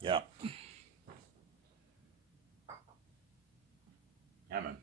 Yeah. Yeah, man.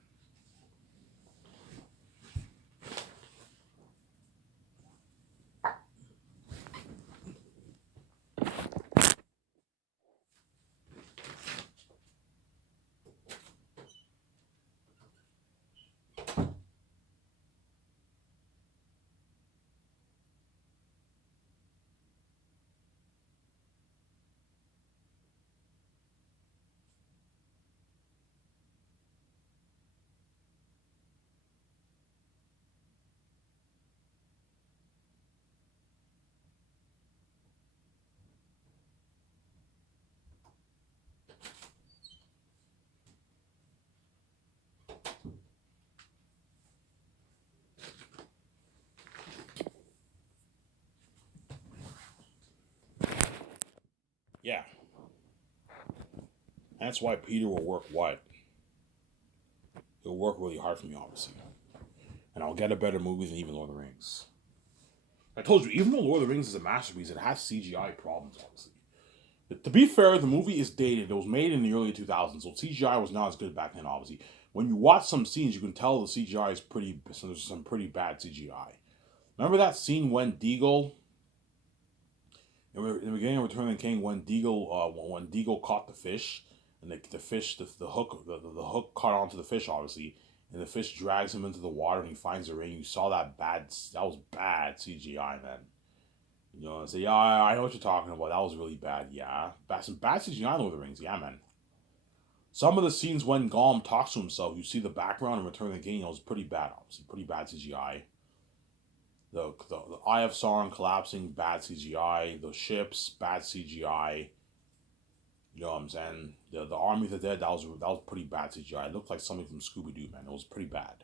Yeah. That's why Peter will work what? He'll work really hard for me, obviously. And I'll get a better movie than even Lord of the Rings. I told you, even though Lord of the Rings is a masterpiece, it has CGI problems, obviously. To be fair, the movie is dated. It was made in the early 2000s, so CGI was not as good back then, obviously. When you watch some scenes, you can tell the CGI is pretty, there's some pretty bad CGI. Remember that scene when Deagle, in the beginning of Return of the King, when Deagle caught the fish, and the fish, the hook, the hook caught onto the fish, obviously, and the fish drags him into the water, and he finds the ring. You saw that was bad CGI, man. You know, and say, yeah, I know what you're talking about. That was really bad. Yeah, some bad CGI in Lord of the Rings. Yeah, man. Some of the scenes when Gollum talks to himself, you see the background in Return of the King. It was pretty bad, obviously, pretty bad CGI. The Eye of Sauron collapsing, bad CGI. The ships, bad CGI. You know what I'm saying? The Army of the Dead, that was pretty bad CGI. It looked like something from Scooby Doo, man. It was pretty bad.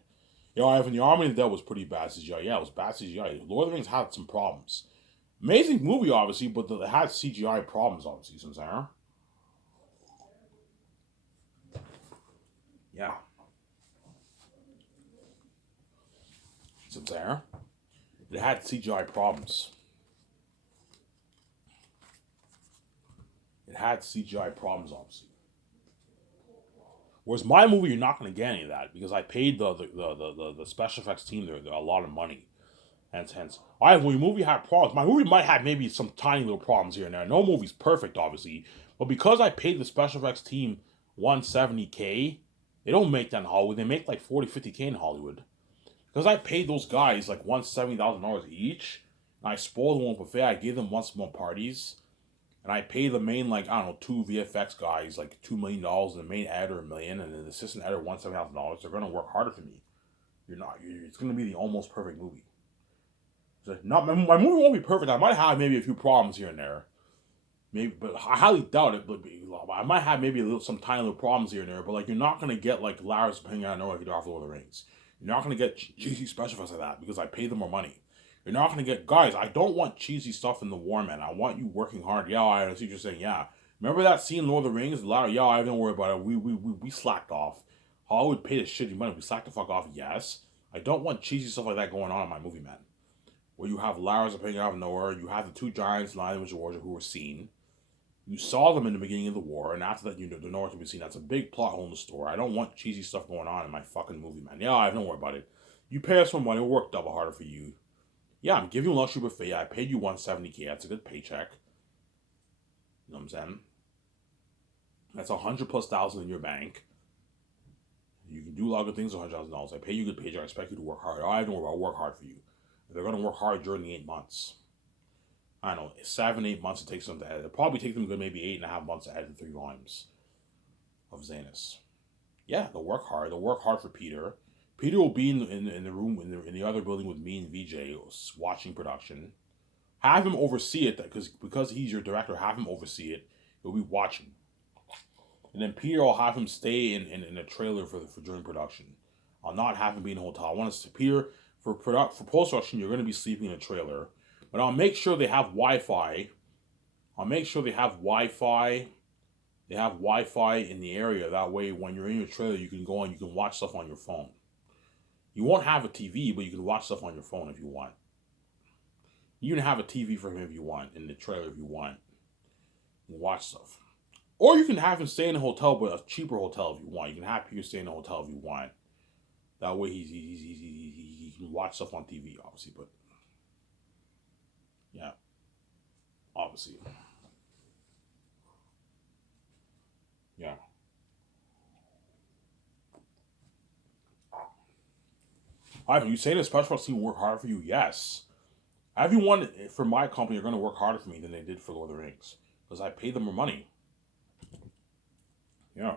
You know, Ivan, the Army of the Dead was pretty bad CGI. Yeah, it was bad CGI. Lord of the Rings had some problems. Amazing movie, obviously, but it had CGI problems, obviously. You know what I'm saying? Yeah. You know what I'm saying? It had CGI problems. It had CGI problems, obviously. Whereas my movie, you're not going to get any of that because I paid the special effects team there a lot of money. Hence, I when your movie had problems, my movie might have maybe some tiny little problems here and there. No movie's perfect, obviously, but because I paid the special effects team 170K, they don't make that in Hollywood. They make like 40, 50K in Hollywood. Because I paid those guys like $170,000 each, and I spoiled one buffet. I gave them once more parties, and I pay the main like I don't know two VFX guys like $2 million, and the main editor $1 million, and the assistant editor $170,000. They're gonna work harder for me. You're not. It's gonna be the almost perfect movie. So not my movie won't be perfect. I might have maybe a few problems here and there. Maybe, but I highly doubt it. But I might have maybe some tiny little problems here and there. But like, you're not gonna get like Lars opinion out of nowhere like you do off Lord of the Rings. You're not gonna get cheesy special effects like that because I paid them more money. You're not gonna get guys. I don't want cheesy stuff in the war, man. I want you working hard. Yeah, I see what you're saying. Yeah, remember that scene in Lord of the Rings? Yeah, I don't worry about it. We slacked off. Hollywood paid us shitty money. We slacked the fuck off. Yes, I don't want cheesy stuff like that going on in my movie, man. Where you have Lars appearing out of nowhere. You have the two giants lying with Georgia who were seen. You saw them in the beginning of the war, and after that, you know they're nowhere to be seen. That's a big plot hole in the story. I don't want cheesy stuff going on in my fucking movie, man. Yeah, I don't worry about it. You pay us some money, we'll work double harder for you. Yeah, I'm giving you a luxury buffet. I paid you 170K. That's a good paycheck. You know what I'm saying? That's 100 plus thousand in your bank. You can do a lot of good things with $100,000. I pay you a good paycheck. I expect you to work hard. I don't worry about work hard for you. They're gonna work hard during the 8 months. I don't know, 7, 8 months it takes them to edit. It'll probably take them good maybe 8.5 months to edit 3 volumes of Zanus. Yeah, they'll work hard. They'll work hard for Peter. Peter will be in the room in the other building with me and VJ watching production. Have him oversee it because he's your director. Have him oversee it. He'll be watching, and then Peter will have him stay in a trailer for during production. I'll not have him be in a hotel. I want to Peter for post production. You're going to be sleeping in a trailer, but I'll make sure they have Wi-Fi. I'll make sure they have Wi-Fi. They have Wi-Fi in the area. That way, when you're in your trailer, you can go and you can watch stuff on your phone. You won't have a TV, but you can watch stuff on your phone if you want. You can have a TV for him if you want in the trailer if you want. You can watch stuff. Or you can have him stay in a hotel, but a cheaper hotel if you want. You can have Peter stay in a hotel if you want. That way he can watch stuff on TV, obviously. But yeah, obviously, yeah. Ivan, you say the special effects team work hard for you? Yes. Everyone for my company are going to work harder for me than they did for Lord of the Rings because I paid them more money. Yeah.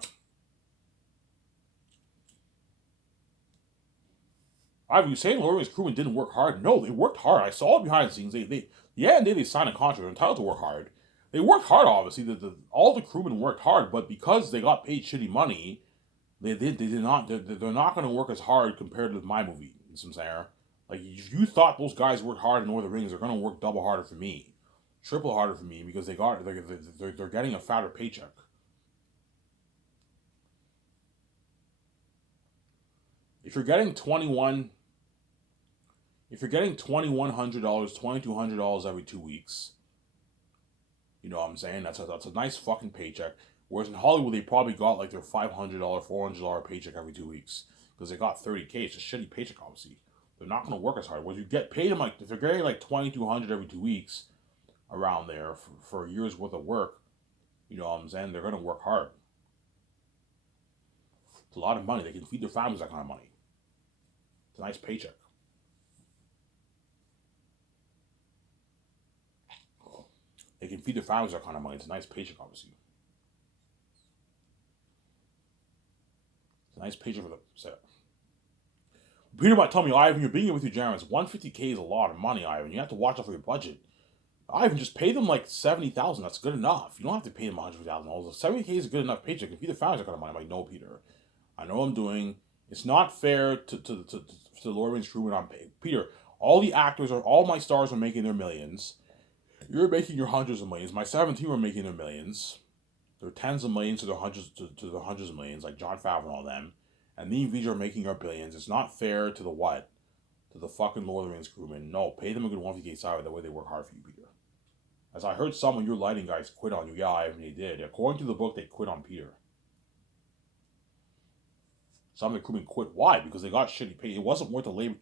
Ivan, you saying Lord of the Rings crewmen didn't work hard? No, they worked hard. I saw it behind the scenes. They signed a contract. They're entitled to work hard. They worked hard, obviously. All the crewmen worked hard, but because they got paid shitty money, they did not. They're not going to work as hard compared to my movie. You know what I'm saying? Like if you thought those guys worked hard in Lord of the Rings, they're going to work double harder for me, triple harder for me because they're getting a fatter paycheck. If you're getting $2,100, $2,200 every 2 weeks, you know what I'm saying? That's a nice fucking paycheck. Whereas in Hollywood, they probably got like their $500, $400 paycheck every 2 weeks because they got 30K. It's a shitty paycheck, obviously. They're not going to work as hard. Whereas you get paid them like if they're getting like 2,200 every 2 weeks, around there for a year's worth of work, you know what I'm saying? They're going to work hard. It's a lot of money. They can feed their families that kind of money. It's a nice paycheck. They can feed their families that kind of money. It's a nice paycheck, obviously. It's a nice paycheck for them. So, Peter might tell me, Ivan, you're being here with your generous. 150K is a lot of money, Ivan. You have to watch out for your budget. Ivan, just pay them like 70,000. That's good enough. You don't have to pay them $150,000. 70K is a good enough paycheck. If feed their families that kind of money, I'm like, no, Peter. I know what I'm doing. It's not fair to the Lord of the Rings crew when I'm paid. Peter, all my stars are making their millions. You're making your hundreds of millions. My 17 are making their millions. They're tens of millions to the hundreds of millions, like Jon Favreau and all them. And me and Vijay are making our billions. It's not fair to the what? To the fucking Lord of the Rings crewmen. No, pay them a good 150K salary. That way they work hard for you, Peter. As I heard some of your lighting guys quit on you. Yeah, I mean, they did. According to the book, they quit on Peter. Some of the crewmen quit. Why? Because they got shitty pay. It wasn't worth the labor.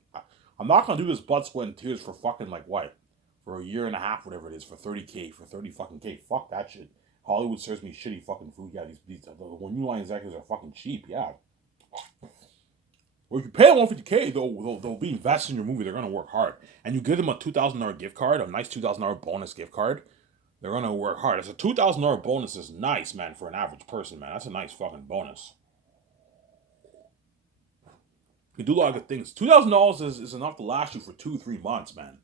I'm not gonna do this blood, sweat, and tears for fucking like what? For a year and a half, whatever it is, for 30K, for 30 fucking K. Fuck that shit. Hollywood serves me shitty fucking food. Yeah, the new line executives are fucking cheap. Yeah. Or if you pay them 150K, they'll be invested in your movie. They're gonna work hard, and you give them a $2,000 gift card, a nice $2,000 bonus gift card. They're gonna work hard. It's a $2,000 bonus is nice, man, for an average person, man. That's a nice fucking bonus. You do a lot of good things. $2,000 is enough to last you for 2, 3 months, man.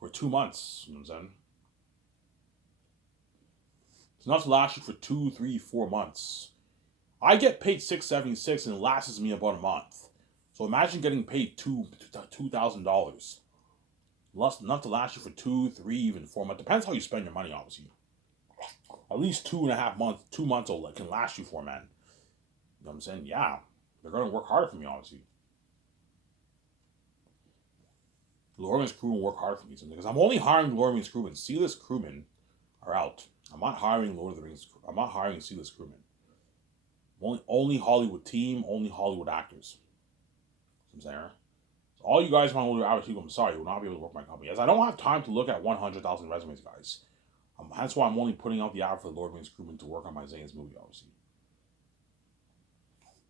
For 2 months, you know what I'm saying? It's enough to last you for 2, 3, 4 months. I get paid $676 and it lasts me about a month. So imagine getting paid $2,000. Enough to last you for 2, 3, even 4 months. Depends how you spend your money, obviously. At least 2.5 months, 2 months can last you for, man. You know what I'm saying? Yeah. They're gonna work harder for me, obviously. Lord of the Rings crewmen work hard for me because I'm only hiring Lord of the Rings crewmen. C-list crewmen are out. I'm not hiring Lord of the Rings. I'm not hiring C-list crewmen. Only Hollywood team, only Hollywood actors. I'm saying. So all you guys want to average people, I'm sorry, you will not be able to work my company. As I don't have time to look at 100,000 resumes, guys. That's why I'm only putting out the ad for the Lord of the Rings crewmen to work on my Zane's movie, obviously.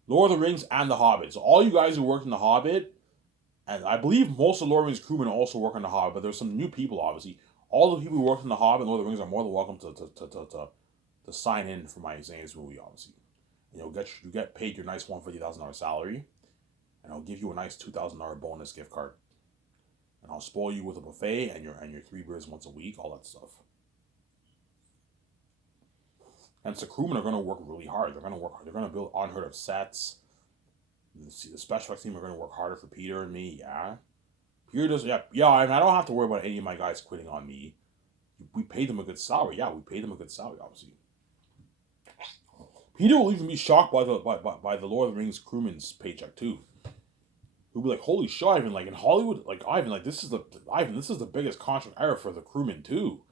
Lord of the Rings and The Hobbit. So all you guys who worked in The Hobbit, and I believe most of Lord of the Rings crewmen also work on The Hobbit, but there's some new people, obviously. All the people who worked in The Hobbit and Lord of the Rings are more than welcome to sign in for my Zane's movie, obviously. And you get paid your nice $150,000 salary, and I'll give you a nice $2,000 bonus gift card, and I'll spoil you with a buffet and your 3 beers once a week, all that stuff. And the crewmen are going to work really hard. They're going to work hard. They're going to build unheard of sets. The special effects team are going to work harder for Peter and me. Yeah, Peter does. Yeah. I don't have to worry about any of my guys quitting on me. We paid them a good salary. Yeah, we paid them a good salary, obviously. Peter will even be shocked by the Lord of the Rings crewman's paycheck too. He'll be like, "Holy shit, Ivan! Like in Hollywood, like Ivan, like this is the biggest contract ever for the crewman too."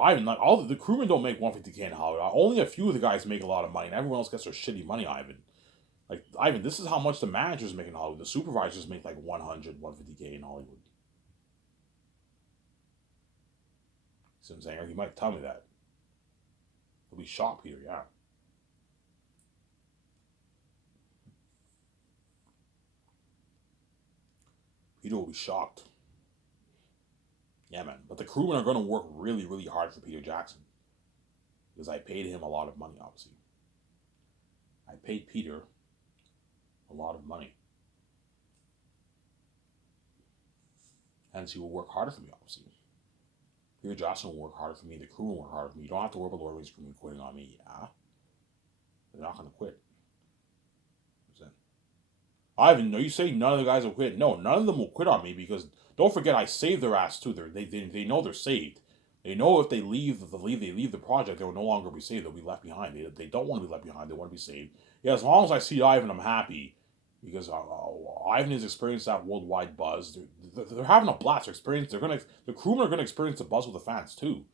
Ivan, like all the crewmen don't make 150K in Hollywood. Only a few of the guys make a lot of money, and everyone else gets their shitty money, Ivan. Like, Ivan, this is how much the managers make in Hollywood. The supervisors make like 100, 150K in Hollywood. See what I'm saying? Or he might tell me that. He'll be shocked, Peter, yeah. Peter will be shocked. Yeah, man. But the crewmen are going to work really, really hard for Peter Jackson. Because I paid him a lot of money, obviously. I paid Peter a lot of money. Hence, he will work harder for me, obviously. Peter Jackson will work harder for me. The crew will work harder for me. You don't have to worry about Lord of the Rings crewmen quitting on me, yeah? They're not going to quit. Ivan, are you saying none of the guys will quit? No, none of them will quit on me because don't forget I saved their ass too. They know they're saved. They know if they leave the project, they will no longer be saved. They'll be left behind. They don't want to be left behind. They want to be saved. Yeah, as long as I see Ivan, I'm happy because Ivan has experienced that worldwide buzz. They're having a blast. The crewmen are gonna experience the buzz with the fans too.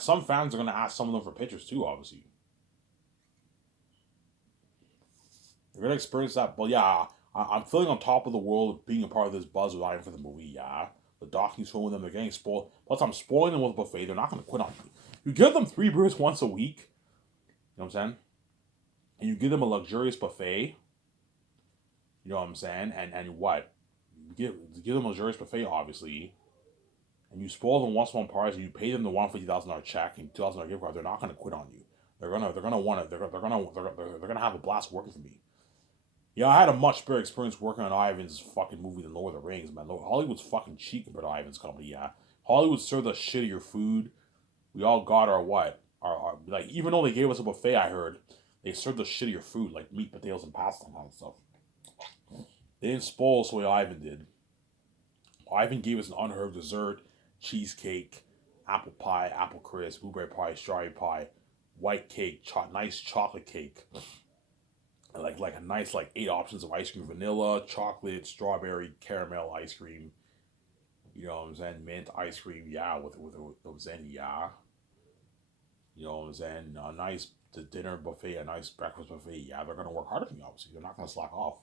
Some fans are gonna ask some of them for pictures too. Obviously, they're gonna experience that. But yeah, I'm feeling on top of the world of being a part of this buzz with Iron for the movie, yeah. The docu's filming with them, they're getting spoiled. Plus, I'm spoiling them with a buffet, they're not going to quit on me. You give them 3 beers once a week, you know what I'm saying? And you give them a luxurious buffet, you know what I'm saying? And what? You give them a luxurious buffet, obviously, and you spoil them once one parties, and you pay them the $150,000 check and $2,000 gift card, they're not going to quit on you. They're gonna have a blast working for me. Yeah, I had a much better experience working on Ivan's fucking movie than Lord of the Rings, man. Hollywood's fucking cheap compared to Ivan's company, yeah. Hollywood served us shittier food. We all got our what? Our like even though they gave us a buffet, I heard, they served us shittier food, like meat, potatoes, and pasta and all that stuff. They didn't spoil us the way Ivan did. Ivan gave us an unheard dessert, cheesecake, apple pie, apple crisp, blueberry pie, strawberry pie, white cake, nice chocolate cake. Like a nice like 8 options of ice cream: vanilla, chocolate, strawberry, caramel ice cream. You know what I'm saying? Mint ice cream, yeah, with Zen, yeah. You know what I'm saying? A nice dinner buffet, a nice breakfast buffet, yeah. They're gonna work harder for me, obviously. They're not gonna slack off,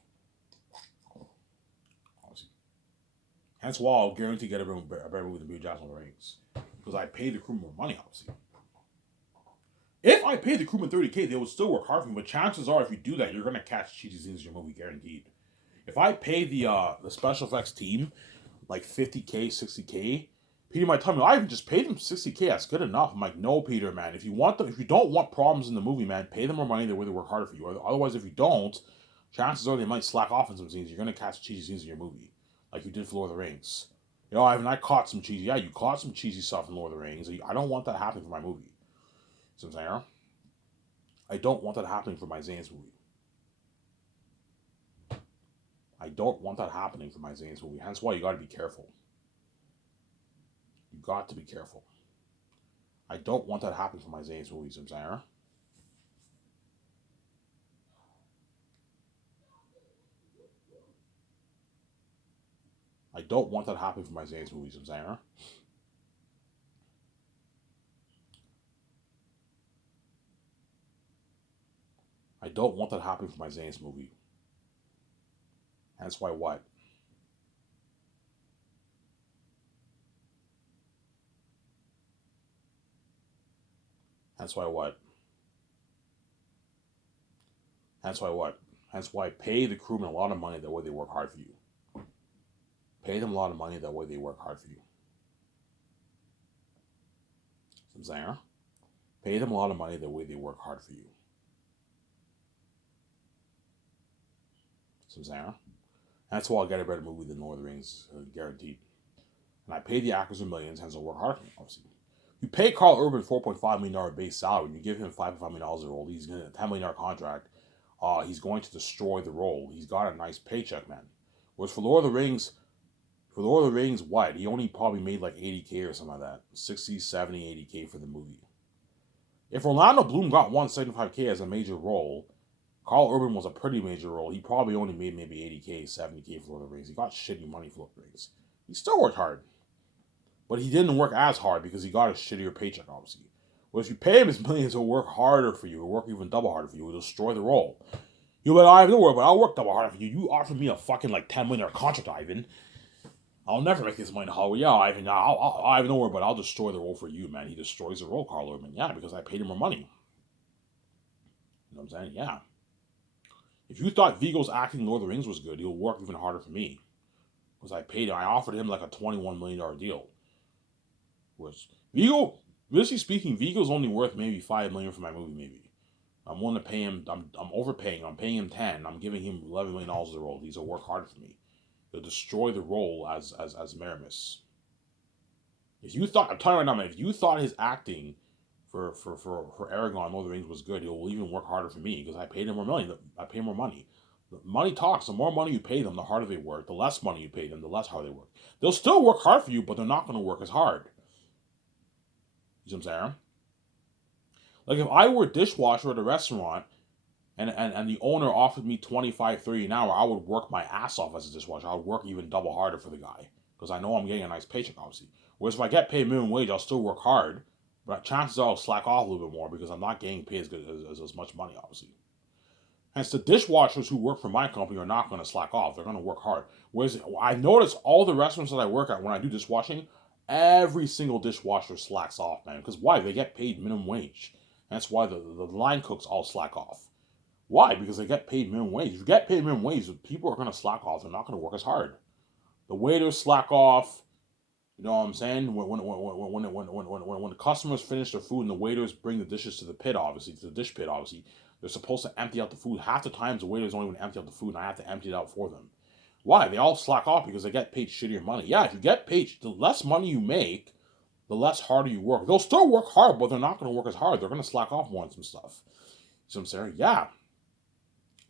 obviously. Hence why I'll guarantee get a better movie than Peter Jackson Rings because I paid the crew more money, obviously. If I paid the crewman 30K, they would still work hard for me. But chances are, if you do that, you're gonna catch cheesy scenes in your movie, guaranteed. If I pay the special effects team like 50K, 60K, Peter might tell me, I even just paid them 60K. That's good enough. I'm like, no, Peter, man. If you don't want problems in the movie, man, pay them more money the way they work harder for you. Otherwise, if you don't, chances are they might slack off in some scenes. You're gonna catch cheesy scenes in your movie, like you did for Lord of the Rings. You know, I caught some cheesy. Yeah, you caught some cheesy stuff in Lord of the Rings. I don't want that happening for my movie. See what I'm saying? I don't want that happening for my Zane's movie. I don't want that happening for my Zane's movie. Hence why you got to be careful. You got to be careful. I don't want that happening for my Zane's movie. See what I'm saying? I don't want that happening for my Zane's movie. See what I'm saying? I don't want that happening for my Zane's movie. Hence why what? Hence why what? Hence why what? Hence why pay the crewmen a lot of money that way they work hard for you. Pay them a lot of money that way they work hard for you. See what I'm saying? Pay them a lot of money that way they work hard for you. See what I'm saying? That's why I'll get a better movie than Lord of the Rings, guaranteed. And I pay the actors in millions, hence I'll work hard for me, obviously. You pay Karl Urban $4.5 million base salary, and you give him $5.5 million a role, he's going to $10 million contract. He's going to destroy the role. He's got a nice paycheck, man. Whereas for Lord of the Rings, what? He only probably made like 80K or something like that. 60, 70, 80K for the movie. If Orlando Bloom got 175K as a major role, Karl Urban was a pretty major role. He probably only made maybe 80K, 70K for Lord of the Rings. He got shitty money for Lord of the Rings. He still worked hard. But he didn't work as hard because he got a shittier paycheck, obviously. Whereas if you pay him his millions, he'll work harder for you. He'll work even double harder for you. He'll destroy the role. You'll be like, I have no worry, but I'll work double harder for you. You offer me a fucking like $10 million contract, Ivan. I'll never make this money in Hollywood. Yeah, Ivan, I have no worry, but I'll destroy the role for you, man. He destroys the role, Carl Urban. Yeah, because I paid him more money. You know what I'm saying? Yeah. If you thought Vigo's acting in Lord of the Rings was good, he'll work even harder for me. Because I offered him like a $21 million deal. Which, Vigo, really speaking, Vigo's only worth maybe $5 million for my movie, maybe. I'm willing to pay him, I'm overpaying, I'm paying him 10, I'm giving him $11 million as a role. He's will work harder for me. He'll destroy the role as Maramis. If you thought, I'm telling you right now, man, if you thought his acting for Aragorn, Lord of the Rings was good, he'll even work harder for me because I paid him more money. I pay more money. The money talks. The more money you pay them, the harder they work. The less money you pay them, the less hard they work. They'll still work hard for you, but they're not going to work as hard. You see what I'm saying? Like if I were a dishwasher at a restaurant and the owner offered me $25-30 an hour, I would work my ass off as a dishwasher. I would work even double harder for the guy because I know I'm getting a nice paycheck, obviously. Whereas if I get paid minimum wage, I'll still work hard, but chances are I'll slack off a little bit more because I'm not getting paid as much money, obviously. Hence, the dishwashers who work for my company are not going to slack off. They're going to work hard. Whereas I notice all the restaurants that I work at when I do dishwashing, every single dishwasher slacks off, man. Because why? They get paid minimum wage. That's why the line cooks all slack off. Why? Because they get paid minimum wage. If you get paid minimum wage, people are going to slack off. They're not going to work as hard. The waiters slack off. You know what I'm saying? When the customers finish their food and the waiters bring the dishes to the pit, obviously, to the dish pit, obviously, they're supposed to empty out the food. Half the times the waiters don't even empty out the food and I have to empty it out for them. Why? They all slack off because they get paid shittier money. Yeah, if you get paid, the less money you make, the less harder you work. They'll still work hard, but they're not going to work as hard. They're going to slack off more on some stuff. You know what I'm saying? Yeah.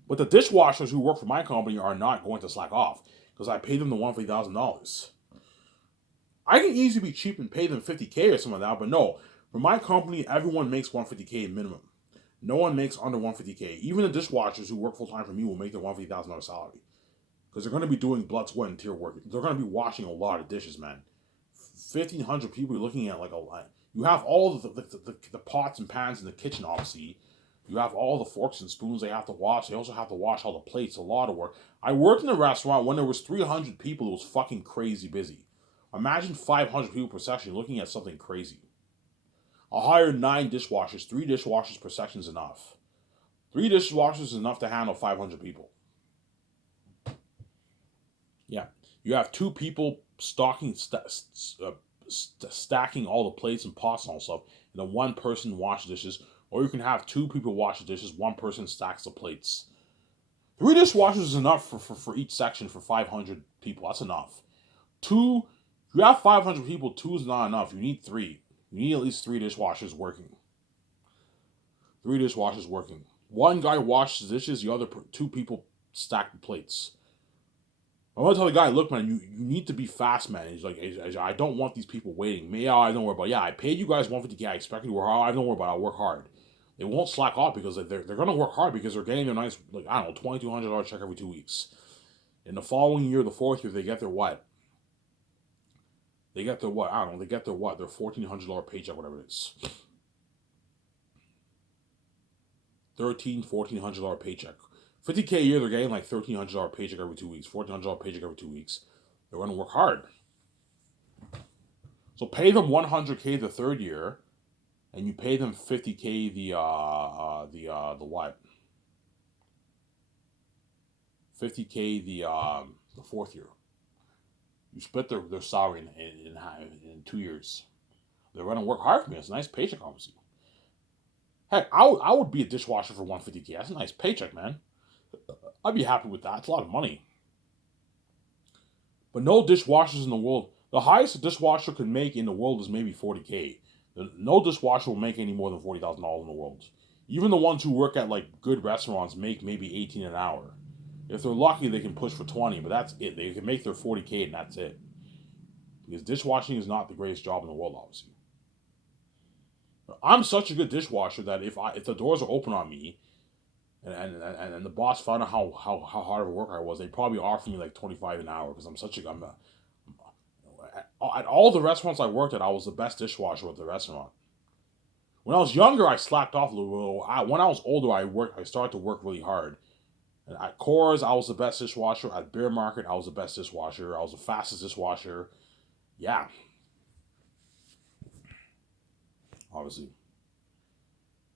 But the dishwashers who work for my company are not going to slack off because I paid them the $150,000. I can easily be cheap and pay them $50K or something like that, but no. For my company, everyone makes $150K minimum. No one makes under $150K. Even the dishwashers who work full time for me will make their $150,000 salary because they're going to be doing blood, sweat, and tear work. They're going to be washing a lot of dishes, man. 1,500 people you're looking at like a lot. You have all the pots and pans in the kitchen, obviously. You have all the forks and spoons they have to wash. They also have to wash all the plates. A lot of work. I worked in a restaurant when there was 300 people. It was fucking crazy busy. Imagine 500 people per section looking at something crazy. I'll hire 9 dishwashers. 3 dishwashers per section is enough. 3 dishwashers is enough to handle 500 people. Yeah. You have 2 people stacking all the plates and pots and all stuff, and then 1 person wash dishes. Or you can have 2 people wash the dishes, 1 person stacks the plates. 3 dishwashers is enough for each section for 500 people. That's enough. 2, if you have 500 people, 2 is not enough. You need 3. You need at least 3 dishwashers working. 3 dishwashers working. 1 guy washes the dishes, the other 2 people stack the plates. I'm gonna tell the guy, look, man, you need to be fast, man. He's like, I don't want these people waiting. Me, I don't worry about it. Yeah, I paid you guys $150K. I expect you to work hard. I don't worry about it. I'll work hard. They won't slack off because they're gonna work hard because they're getting their nice, like, I don't know, $2,200 check every 2 weeks. In the following year, the 4th year, they get their what? They get their what? I don't know. They get their what? Their $1,400 paycheck, whatever it is. $1,400 paycheck. $50K a year, they're getting like $1,300 paycheck every 2 weeks. $1,400 paycheck every 2 weeks. They're going to work hard. So pay them $100K the 3rd year, and you pay them $50K the what? $50K the 4th year. You split their salary in 2 years. They're going to work hard for me. It's a nice paycheck, obviously. Heck, I would be a dishwasher for $150K. That's a nice paycheck, man. I'd be happy with that. It's a lot of money. But no dishwashers in the world. The highest a dishwasher could make in the world is maybe $40K. No dishwasher will make any more than $40,000 in the world. Even the ones who work at like good restaurants make maybe $18 an hour. If they're lucky, they can push for 20, but that's it. They can make their $40K and that's it. Because dishwashing is not the greatest job in the world, obviously. I'm such a good dishwasher that if the doors are open on me, and the boss found out how hard of a worker I was, they'd probably offer me like $25 an hour because I'm at all the restaurants I worked at, I was the best dishwasher at the restaurant. When I was younger, I slacked off a little. When I was older, I started to work really hard. And at Coors, I was the best dishwasher. At Beer Market, I was the best dishwasher. I was the fastest dishwasher. Yeah, obviously.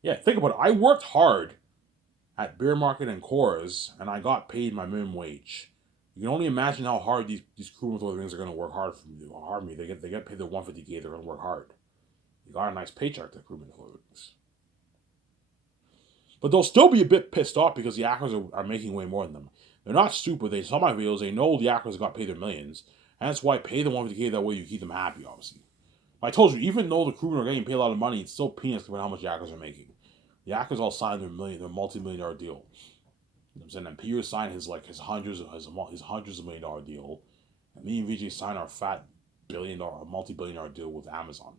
Yeah, think about it. I worked hard at Beer Market and Coors, and I got paid my minimum wage. You can only imagine how hard these crewmen with things are going to work hard for me. Hard me. They get paid the 150K. They're going to work hard. You got a nice paycheck, the crewmen things. But they'll still be a bit pissed off because the actors are making way more than them. They're not stupid. They saw my videos. They know the actors got paid their millions. And that's why pay the 150K. That way you keep them happy, obviously. I told you, even though the crewmen are getting paid a lot of money, it's still peanuts compared to how much the actors are making. The actors all signed their multi-million-dollar deal. You know what I'm saying? And Peter signed his hundreds of $1 million deal. And me and VJ signed our fat multi-billion-dollar deal with Amazon.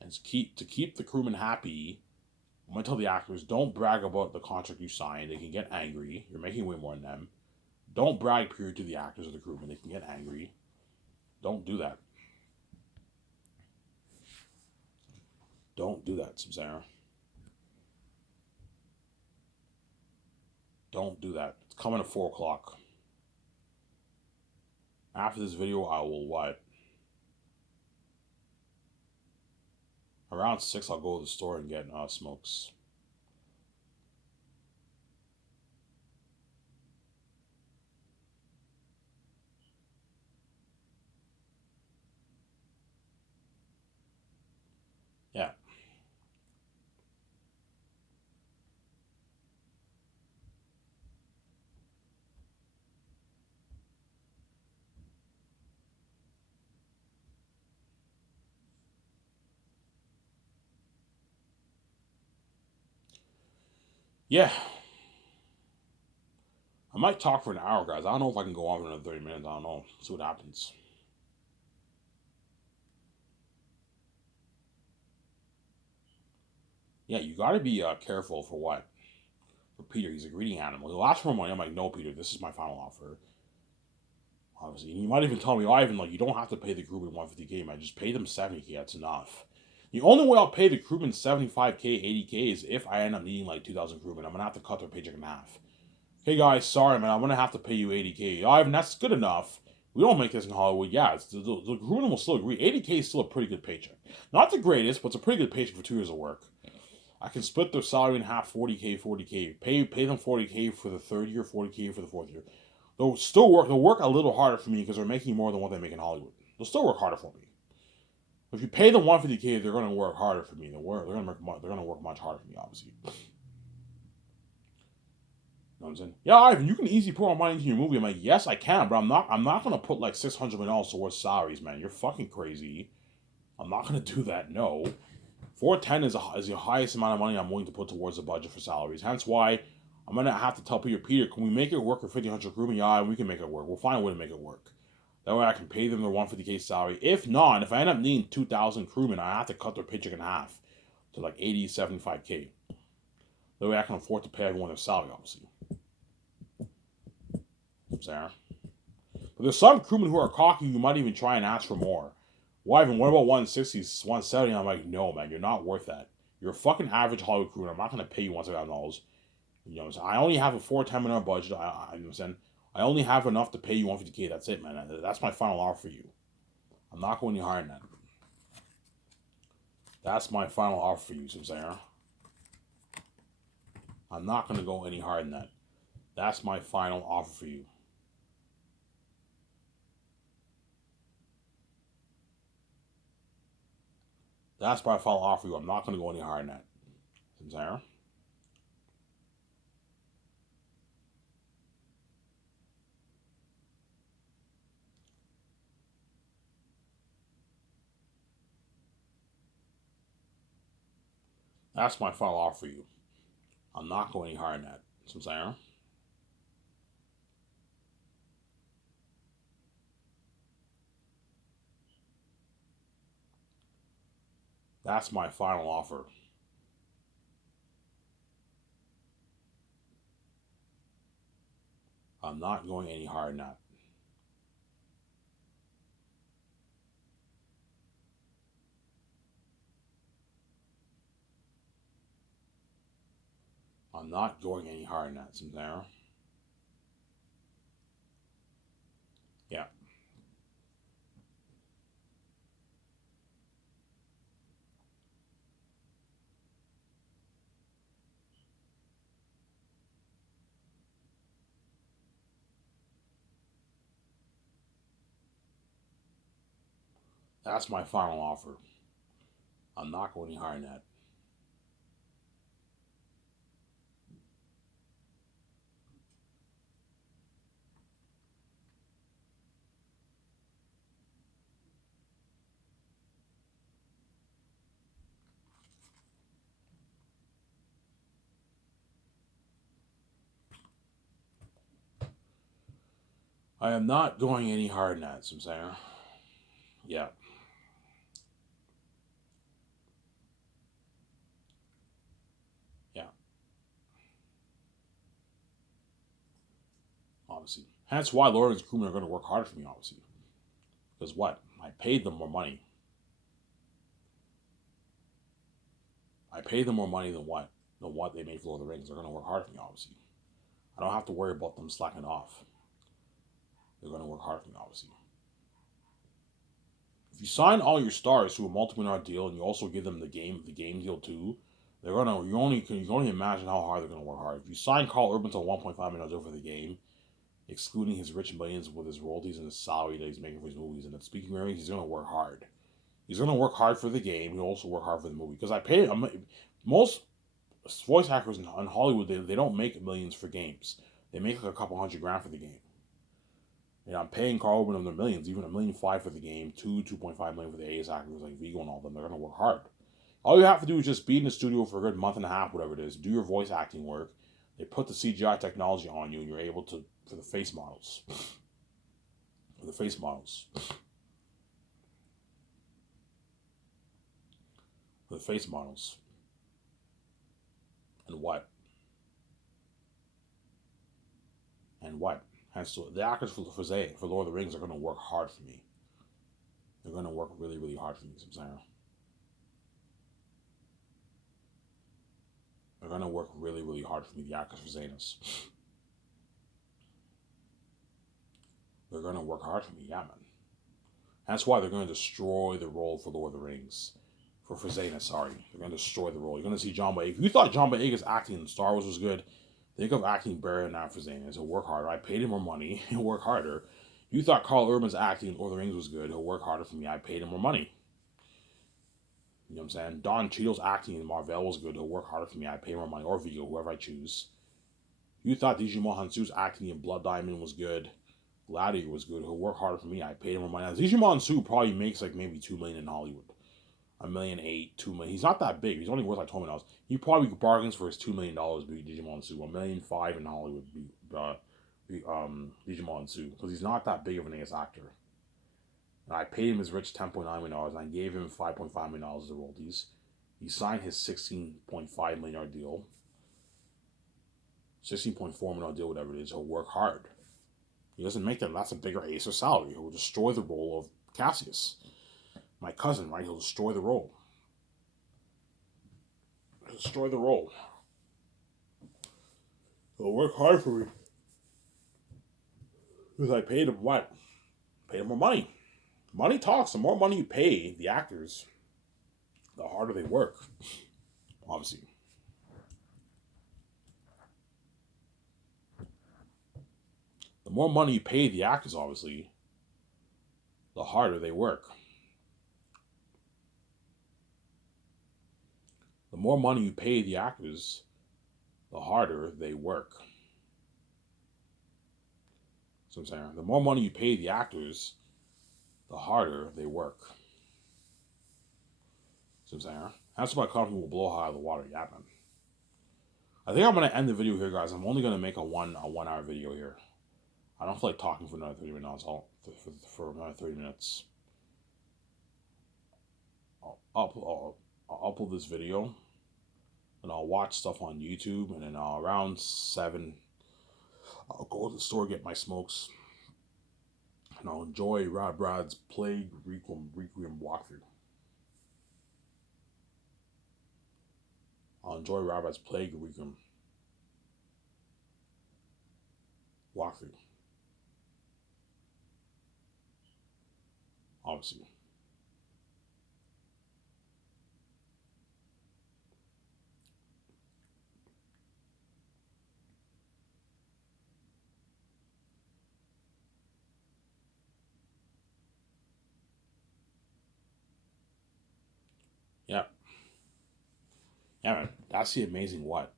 And to keep the crewmen happy, I'm gonna tell the actors, don't brag about the contract you signed. They can get angry. You're making way more than them. Don't brag, period, to the actors or the crewmen. They can get angry. Don't do that. Don't do that, Samsara. Don't do that. It's coming at 4 o'clock. After this video, I will what? Around 6, I'll go to the store and get smokes. Yeah. Yeah. I might talk for an hour, guys. I don't know if I can go on for another 30 minutes. I don't know. See what happens. Yeah, you gotta be careful for what? For Peter, he's a greedy animal. He'll ask for money. I'm like, no, Peter, this is my final offer. Obviously, and you might even tell me, Ivan, like, you don't have to pay the crewman 150K, man. Just pay them 70K. That's enough. The only way I'll pay the crewman 75K, 80K is if I end up needing like 2,000 crewmen. I'm gonna have to cut their paycheck in half. Hey guys, sorry, man. I'm gonna have to pay you 80K. Ivan, that's good enough. We don't make this in Hollywood. Yeah, the crewman will still agree. 80K is still a pretty good paycheck. Not the greatest, but it's a pretty good paycheck for 2 years of work. I can split their salary in half, 40K, 40K. Pay them 40K for the third year, 40K for the fourth year. They'll work a little harder for me because they're making more than what they make in Hollywood. They'll still work harder for me. If you pay them 150K, they're gonna work harder for me. They're gonna work much harder for me, obviously. You know what I'm saying? Yeah, Ivan, you can easily put more money into your movie. I'm like, yes, I can, but I'm not gonna put like $600 million towards salaries, man. You're fucking crazy. I'm not gonna do that. No. 410 is the highest amount of money I'm willing to put towards the budget for salaries. Hence why I'm gonna have to tell Peter, can we make it work for 1,500 crewmen? Yeah, we can make it work. We'll find a way to make it work. That way I can pay them their 150K salary. If not, if I end up needing 2,000 crewmen, I have to cut their paycheck in half to like 80, 75K. That way I can afford to pay everyone their salary, obviously. Sarah. But there's some crewmen who are cocky who might even try and ask for more. Why even? What about 160, 170? I'm like, no, man, you're not worth that. You're a fucking average Hollywood crewman. I'm not gonna pay you $1,000. You know what I'm saying? I only have a $410 million budget. You know what I'm saying? I only have enough to pay you 150K. That's it, man. That's my final offer for you. I'm not going any higher than that. That's my final offer for you, Samsara. I'm not going to go any higher than that. That's my final offer for you. That's my final offer for you. I'm not going to go any higher than that, Samsara. That's my final offer for you. I'm not going any higher than that, Samsara. That's my final offer. I'm not going any higher than that. I'm not going any harder than that, Samsara. Yeah. That's my final offer. I'm not going any higher than that. I am not going any higher than that, Samsara. Yeah. Yeah. Obviously. Hence why Lawrence Kuman are going to work hard for me, obviously. Because what? I paid them more money. I paid them more money than what? Than what they made for Lord of the Rings. They're going to work hard for me, obviously. I don't have to worry about them slacking off. They're going to work hard for me, obviously. If you sign all your stars to a multi-million deal and you also give them the game deal too, they're gonna you can only imagine how hard they're gonna work hard. If you sign Carl Urban to a $1.5 million deal for the game, excluding his rich millions with his royalties and his salary that he's making for his movies, and speaking of he's gonna work hard. He's gonna work hard for the game. He'll also work hard for the movie because I pay most voice actors in Hollywood. They don't make millions for games. They make like a couple $100,000 for the game. And I'm paying Carl Urban the millions, even $1.5 million for the game, 2.5 million for the AS actors like Vigo and all them. They're gonna work hard. All you have to do is just be in the studio for a good month and a half, whatever it is. Do your voice acting work. They put the CGI technology on you, and you're able to for the face models. For the face models. For the face models. And what? And what? And so the actors for Lord of the Rings are going to work hard for me. They're going to work really, really hard for me, Samsara. They're going to work really, really hard for me, the actors for Xenos. They're going to work hard for me, yeah, man. That's why they're going to destroy the role for Lord of the Rings. For Xenos, sorry. They're going to destroy the role. You're going to see John Boyega. If you thought John Boyega's acting in Star Wars was good, think of acting better than that for Xenos. He'll work harder. I paid him more money. He'll work harder. You thought Carl Urban's acting in Lord of the Rings was good. He'll work harder for me. I paid him more money. You know what I'm saying? Don Cheadle's acting in Marvel was good. He'll work harder for me. I pay more money. Or Vigo, whoever I choose. You thought Digimon Hansu's acting in Blood Diamond was good. Gladiator was good. He'll work harder for me. I paid him more money. Now, Digimon Hansu probably makes like maybe $2 million in Hollywood. $1.8 million, $2 million. He's not that big. He's only worth like $20 million. He probably bargains for his $2 million. Be Digimon Hansu. $1.5 million in Hollywood. Digimon Hansu because he's not that big of an ace actor. And I paid him his rich $10.9 million and I gave him $5.5 million as royalties. He signed his $16.5 million deal. $16.4 million deal, whatever it is. He'll work hard. He doesn't make that. That's a bigger ace or salary. He'll destroy the role of Cassius. My cousin, right? He'll destroy the role. He'll destroy the role. He'll work hard for me. Because I paid him what? Paid him more money. Money talks. The more money you pay the actors, the harder they work. Obviously. The more money you pay the actors, obviously, the harder they work. The more money you pay the actors, the harder they work. So I'm saying, the more money you pay the actors, the harder they work. So I'm saying, that's why company will blow out of the water, yeah, man. I think I'm gonna end the video here, guys. I'm only gonna make a 1 hour video here. I don't feel like talking for another 30 minutes. For another 30 minutes. I'll upload this video, and I'll watch stuff on YouTube, and then around 7, I'll go to the store, get my smokes, and I'll enjoy Rod Brad's Plague Requiem walkthrough. I'll enjoy Rod Brad's Plague Requiem walkthrough. Obviously. Yeah. Yeah, man. That's the amazing what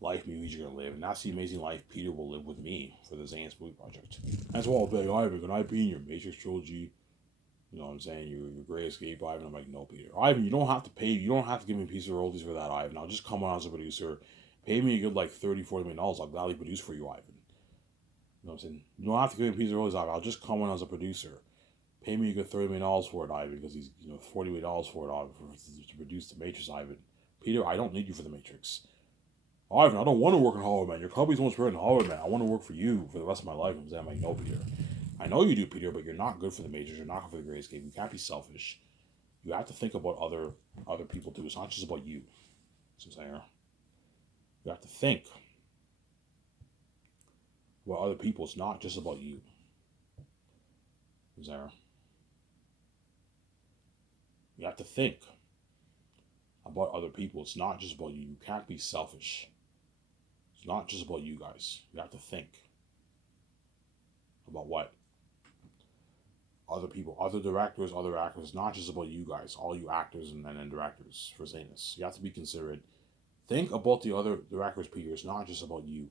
life movies you're gonna live, and that's the amazing life Peter will live with me for the Zane's movie project. That's why I'll be like, Ivan, can I be in your Matrix trilogy? You know what I'm saying? Your Great Escape, Ivan. I'm like, no, Peter. Ivan, you don't have to pay. You don't have to give me a piece of royalties for that, Ivan. I'll just come on as a producer. Pay me a good like $30-40 million. I'll gladly produce for you, Ivan. You know what I'm saying? You don't have to give me a piece of royalties, Ivan. I'll just come on as a producer. Pay me a good $30 million for it, Ivan, because he's $48 for it, Ivan, to produce the Matrix, Ivan. Peter, I don't need you for the Matrix. Ivan, I don't want to work in Hollywood, man. Your company's the most in Hollywood, man. I want to work for you for the rest of my life. I'm like, no, Peter. I know you do, Peter, but you're not good for the Matrix. You're not good for the Great Escape. You can't be selfish. You have to think about other people too. It's not just about you. That's what I'm saying. You have to think about other people. It's not just about you. Zara. You have to think about other people. It's not just about you. You can't be selfish. It's not just about you guys. You have to think about what? Other people, other directors, other actors. It's not just about you guys, all you actors and directors for Zanus. You have to be considerate. Think about the other directors, Peter. It's not just about you.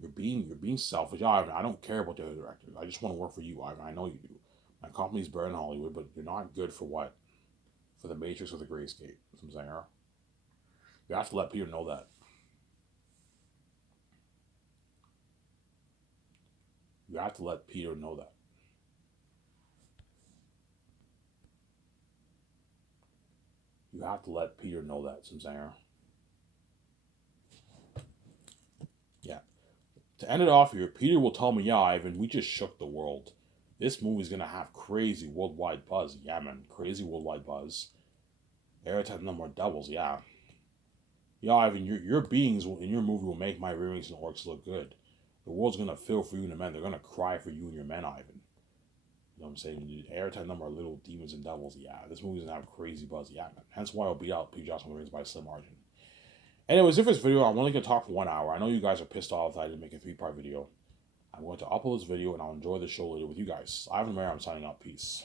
You're being selfish. Yeah, Ivan, I don't care about the other directors. I just want to work for you, Ivan. I know you do. My company's better in Hollywood, but you're not good for what? For the Matrix or the Great Escape. That's what I'm saying. You have to let Peter know that. You have to let Peter know that. You have to let Peter know that. That's what I'm saying. Yeah. To end it off here, Peter will tell me, yeah, Ivan, we just shook the world. This movie's gonna have crazy worldwide buzz. Yeah, man, crazy worldwide buzz. Airtime number doubles, yeah. Yeah, Ivan, your beings in your movie will make my remakes and orcs look good. The world's gonna feel for you and your men. They're gonna cry for you and your men, Ivan. You know what I'm saying? The airtime number are little demons and devils. Yeah, this movie's gonna have crazy buzz. Yeah, man. Hence why I'll beat out Peter Jackson Rings by a slim margin. Anyways, if this video, I'm only gonna talk for 1 hour. I know you guys are pissed off that I didn't make a 3-part video. I'm going to upload this video and I'll enjoy the show later with you guys. Ivan Mayer, I'm signing out. Peace.